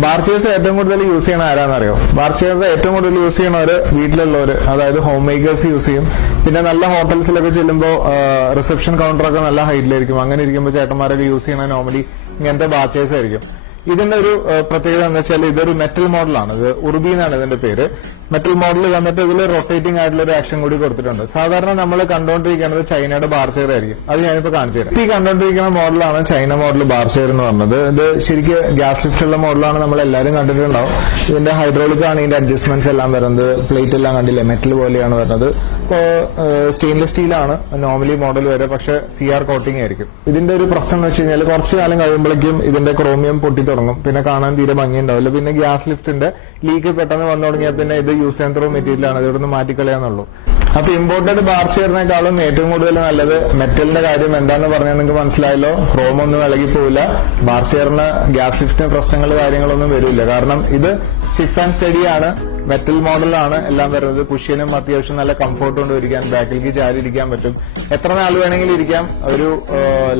Bar chairs ഏറ്റവും കൂടുതൽ use ചെയ്യണ ആരാന്നറിയോ? ബാർ ചെയർസ് ഏറ്റവും കൂടുതൽ യൂസ് ചെയ്യണവര് വീട്ടിലുള്ളവര്, അതായത് ഹോം മേക്കേഴ്സ് യൂസ് ചെയ്യും. പിന്നെ നല്ല ഹോട്ടൽസിലൊക്കെ ചെല്ലുമ്പോൾ റിസപ്ഷൻ കൗണ്ടറൊക്കെ നല്ല ഹൈറ്റിലായിരിക്കും. അങ്ങനെ ഇരിക്കുമ്പോൾ ചേട്ടന്മാരൊക്കെ യൂസ് ചെയ്യണ നോർമലി ഇങ്ങനത്തെ ബാർ ചെയർസ് ആയിരിക്കും. ഇതിന്റെ ഒരു പ്രത്യേകത എന്ന് വെച്ചാൽ ഇതൊരു മെറ്റൽ മോഡലാണ്. ഇത് ഉറുബി എന്നാണ് ഇതിന്റെ പേര്. മെറ്റൽ മോഡൽ വന്നിട്ട് ഇതിൽ റൊട്ടേറ്റിംഗ് ആയിട്ടുള്ള ഒരു ആക്ഷൻ കൂടി കൊടുത്തിട്ടുണ്ട്. സാധാരണ നമ്മൾ കണ്ടുകൊണ്ടിരിക്കുന്നത് ചൈനയുടെ ബാർ ചെയർ ആയിരിക്കും. അത് ഞാനിപ്പോ കാണിച്ചു തരാം. ഈ കണ്ടുകൊണ്ടിരിക്കുന്ന മോഡലാണ് ചൈന മോഡൽ ബാർ ചെയർ എന്ന് പറഞ്ഞത്. ഇത് ശരിക്കും ഗ്യാസ് ലിഫ്റ്റ് ഉള്ള മോഡലാണ്. നമ്മൾ എല്ലാവരും കണ്ടിട്ടുണ്ടാവും. ഇതിന്റെ ഹൈഡ്രോളിക് ആണ് ഇതിന്റെ അഡ്ജസ്റ്റ്മെന്റ്സ് എല്ലാം വരുന്നത്. പ്ലേറ്റ് എല്ലാം കണ്ടില്ലേ, മെറ്റൽ പോലെയാണ് വരുന്നത്. ഇപ്പോ സ്റ്റെയിൻലെസ് സ്റ്റീലാണ് നോർമലി മോഡൽ വരെ, പക്ഷെ CR കോട്ടിംഗ് ആയിരിക്കും. ഇതിന്റെ ഒരു പ്രശ്നം എന്ന് വെച്ച് കഴിഞ്ഞാൽ കുറച്ചു കാലം കഴിയുമ്പോഴേക്കും ഇതിന്റെ ക്രോമിയം പൊട്ടി തുടങ്ങും. പിന്നെ കാണാൻ തീരെ ഭംഗിയുണ്ടാവില്ല. പിന്നെ ഗ്യാസ് ലിഫ്റ്റിന്റെ ലീക്ക് പെട്ടെന്ന് വന്നു തുടങ്ങിയാൽ പിന്നെ ഇത് യൂസ് ആൻഡ് ത്രോ മെറ്റീരിയൽ ആണ്. ഇതൊന്ന് മാറ്റിക്കളയാന്നുള്ളൂ. അപ്പൊ ഇമ്പോർട്ടഡ് ബാർ ചെയറിനേക്കാളും ഏറ്റവും കൂടുതൽ നല്ലത് മെറ്റലിന്റെ കാര്യം എന്താണെന്ന് പറഞ്ഞാൽ നിങ്ങൾക്ക് മനസ്സിലായല്ലോ. ക്രോം ഒന്നും ഇളകി പോവില്ല. ബാർ ചെയറിന് ഗ്യാസ് ലിഫ്റ്റിന് പ്രശ്നങ്ങൾ കാര്യങ്ങളൊന്നും വരില്ല. കാരണം ഇത് സ്റ്റിഫ് ആൻഡ് സ്റ്റഡി ആണ്. മെറ്റൽ മോഡലാണ് എല്ലാം വരുന്നത്. പുഷ്യനും അത്യാവശ്യം നല്ല കംഫോർട്ട് കൊണ്ട് ഇരിക്കാൻ, ബാക്കിലേക്ക് ചാരി ഇരിക്കാൻ പറ്റും. എത്ര നാൾ വേണമെങ്കിലും ഇരിക്കാം. ഒരു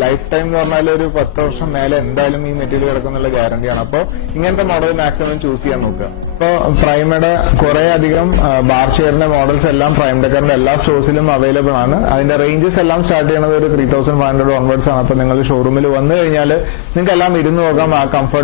ലൈഫ് ടൈം എന്ന് പറഞ്ഞാൽ ഒരു 10 വർഷം മേലെ എന്തായാലും ഈ മെറ്റീരിയൽ കിടക്കുന്നുള്ള ഗ്യാരണ്ടിയാണ്. അപ്പോൾ ഇങ്ങനത്തെ മോഡൽ മാക്സിമം ചൂസ് ചെയ്യാൻ നോക്കുക. ഇപ്പോൾ പ്രൈമയുടെ കുറെ അധികം ബാർ ചെയറിന്റെ മോഡൽസ് എല്ലാം പ്രൈം ഡെക്കറിന്റെ എല്ലാ സ്റ്റോഴ്സിലും അവൈലബിൾ ആണ്. അതിന്റെ റേഞ്ചസ് എല്ലാം സ്റ്റാർട്ട് ചെയ്യുന്നത് ഒരു 3500 ഓൺവേർഡ്സ് ആണ്. അപ്പൊ നിങ്ങൾ ഷോറൂമിൽ വന്നു കഴിഞ്ഞാൽ നിങ്ങൾക്ക് എല്ലാം ഇരുന്ന് നോക്കാം. ആ കംഫർട്ട്